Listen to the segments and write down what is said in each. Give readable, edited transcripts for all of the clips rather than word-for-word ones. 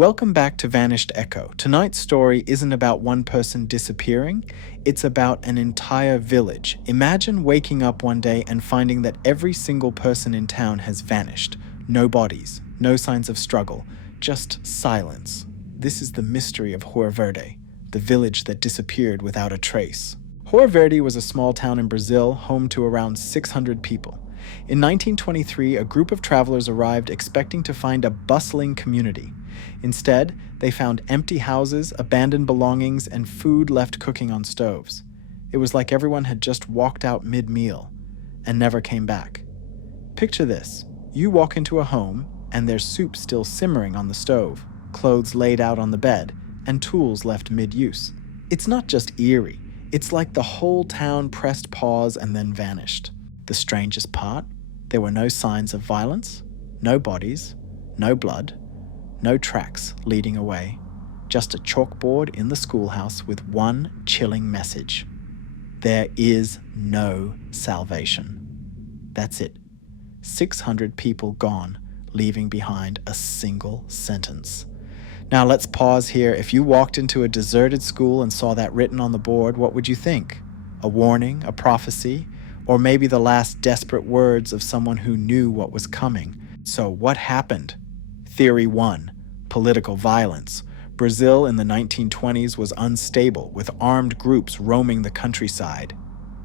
Welcome back to Vanished Echo. Tonight's story isn't about one person disappearing, it's about an entire village. Imagine waking up one day and finding that every single person in town has vanished. No bodies, no signs of struggle, just silence. This is the mystery of Hoer Verde, the village that disappeared without a trace. Hoer Verde was a small town in Brazil, home to around 600 people. In 1923, a group of travelers arrived expecting to find a bustling community. Instead, they found empty houses, abandoned belongings, and food left cooking on stoves. It was like everyone had just walked out mid-meal and never came back. Picture this. You walk into a home, and there's soup still simmering on the stove, clothes laid out on the bed, and tools left mid-use. It's not just eerie. It's like the whole town pressed pause and then vanished. The strangest part? There were no signs of violence, no bodies, no blood, no tracks leading away, just a chalkboard in the schoolhouse with one chilling message. There is no salvation. That's it. 600 people gone, leaving behind a single sentence. Now let's pause here. If you walked into a deserted school and saw that written on the board, what would you think? A warning, a prophecy, or maybe the last desperate words of someone who knew what was coming? So what happened? Theory 1. Political violence. Brazil in the 1920s was unstable, with armed groups roaming the countryside.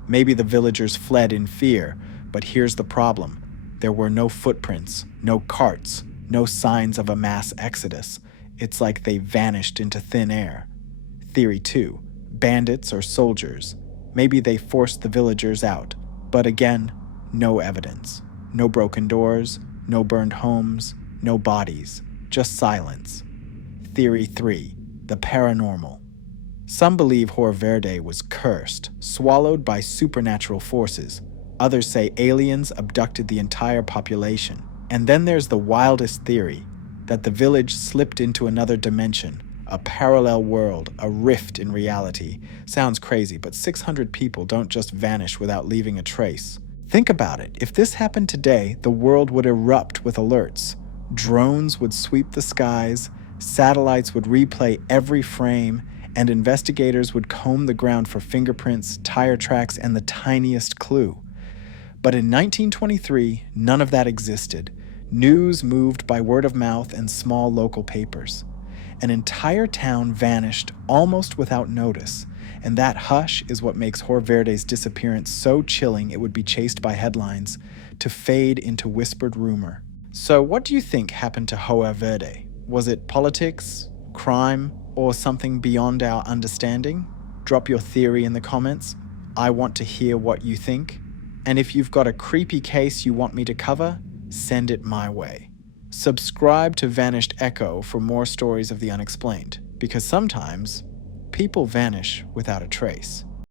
Maybe the villagers fled in fear, but here's the problem. There were no footprints, no carts, no signs of a mass exodus. It's like they vanished into thin air. Theory 2. Bandits or soldiers. Maybe they forced the villagers out, but again, no evidence. No broken doors, no burned homes, no bodies. Just silence. Theory 3. The paranormal. Some believe Hoer Verde was cursed, swallowed by supernatural forces. Others say aliens abducted the entire population. And then there's the wildest theory, that the village slipped into another dimension, a parallel world, a rift in reality. Sounds crazy, but 600 people don't just vanish without leaving a trace. Think about it. If this happened today, the world would erupt with alerts. Drones would sweep the skies, satellites would replay every frame, and investigators would comb the ground for fingerprints, tire tracks, and the tiniest clue. But in 1923, none of that existed. News moved by word of mouth and small local papers. An entire town vanished almost without notice, and that hush is what makes Hoer Verde's disappearance so chilling it would be chased by headlines, to fade into whispered rumor. So what do you think happened to Hoer Verde? Was it politics, crime, or something beyond our understanding? Drop your theory in the comments. I want to hear what you think. And if you've got a creepy case you want me to cover, send it my way. Subscribe to Vanished Echo for more stories of the unexplained, because sometimes people vanish without a trace.